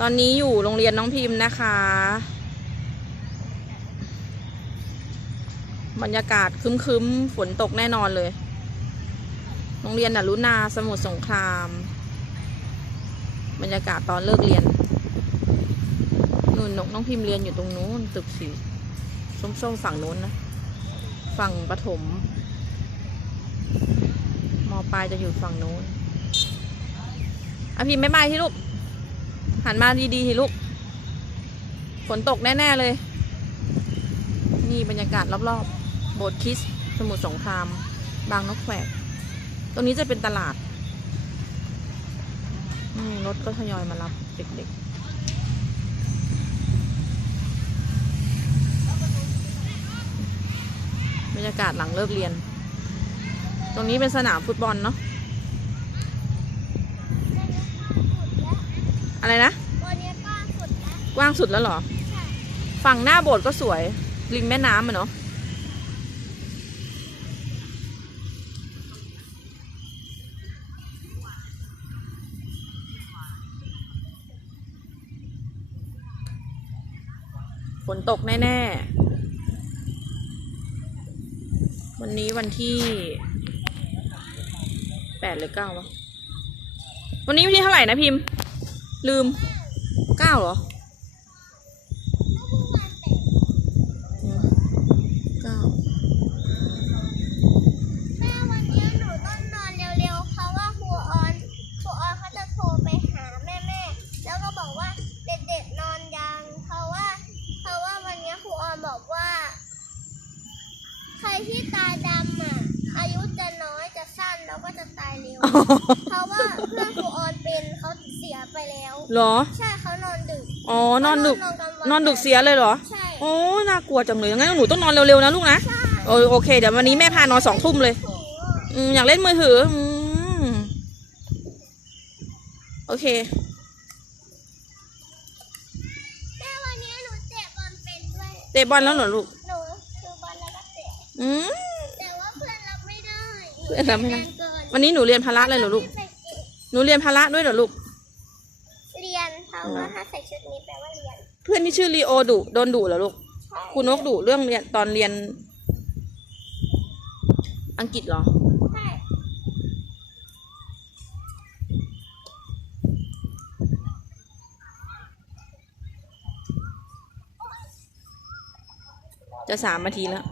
ตอนนี้อยู่โรงเรียนน้องพิมพ์นะคะ บรรยากาศคึ้มๆ ฝนตกแน่นอนเลย โรงเรียนดารุณาสมุทรสงคราม บรรยากาศตอนเลิกเรียนนู่นนกน้องพิมพ์เรียนอยู่ตรงนู้นตึกสีส้มๆฝั่งนู้นนะ ฝั่งปฐมมปลายจะอยู่ฝั่งนู้นอะพิมพ์ไม่บายที่ลูก หันมาดีๆทีลูก ฝนตกแน่ ๆ เลย นี่บรรยากาศรอบๆ โบสถ์คิส สมุทรสงคราม บางนกแขวกตรงนี้จะเป็นตลาดรถก็ทยอยมารับเด็ก ๆบรรยากาศหลังเลิกเรียน ตรงนี้เป็นสนามฟุตบอลเนาะ อะไรนะตัวนี้กว้างสุดแล้วกว้างสุดแล้วเหรอใช่ฝั่งหน้าโบสถ์ก็สวยริมแม่น้ำอะเนาะฝนตกแน่ ๆ วันนี้วันที่แปดหรือเก้าวะ วันนี้วันที่เท่าไหร่นะพิมพ์ ลืมเก้าเหรอเก้าแม่วันนี้หนูต้องนอนเร็วๆเพราะว่าครูออนครูออนเขาจะโทรไปหาแม่ๆแล้วก็บอกว่าเด็กๆนอนยังเพราะว่าเพราะว่าวันนี้ครูออนบอกว่าใครที่ตาดำอะอายุจะน้อยจะสั้นแล้วก็จะตายเร็ว เพราะว่าเพื่อนครูออ ไปแล้วเหรอ ใช่เขานอนดึกอ๋อนอนดึกเขากลางวันนอนดึกเสียเลยเหรอ ใช่โอ้น่ากลัวจังเลยงั้นหนูต้องนอนเร็วๆนะลูกนะใช่โอโอเค เดี๋ยววันนี้แม่พานอนสองทุ่มเลยโอ้โหอืมอยากเล่นมือถืออืมโอเคแม่วันนี้หนูเตะบอลเป็นด้วยเตะบอลแล้วเหรอลูกหนูคือบอลแล้วก็เตะอืมแต่ว่าเพื่อนรับไม่ได้เพื่อนรับไม่ได้แงเกินวันนี้หนูเรียนพละเลยเหรอลูกไม่ใส่เกงหนูเรียนพละด้วยเหรอลูกเรียนเพราะว่าถ้าใส่ชุดนี้แปลว่าเรียน เพื่อนที่ชื่อลีโอดุโดนดุเหรอลูกใช่คุณนกดุเรื่องเรียนตอนเรียน อังกฤษเหรอใช่จะสามนาทีแล้ว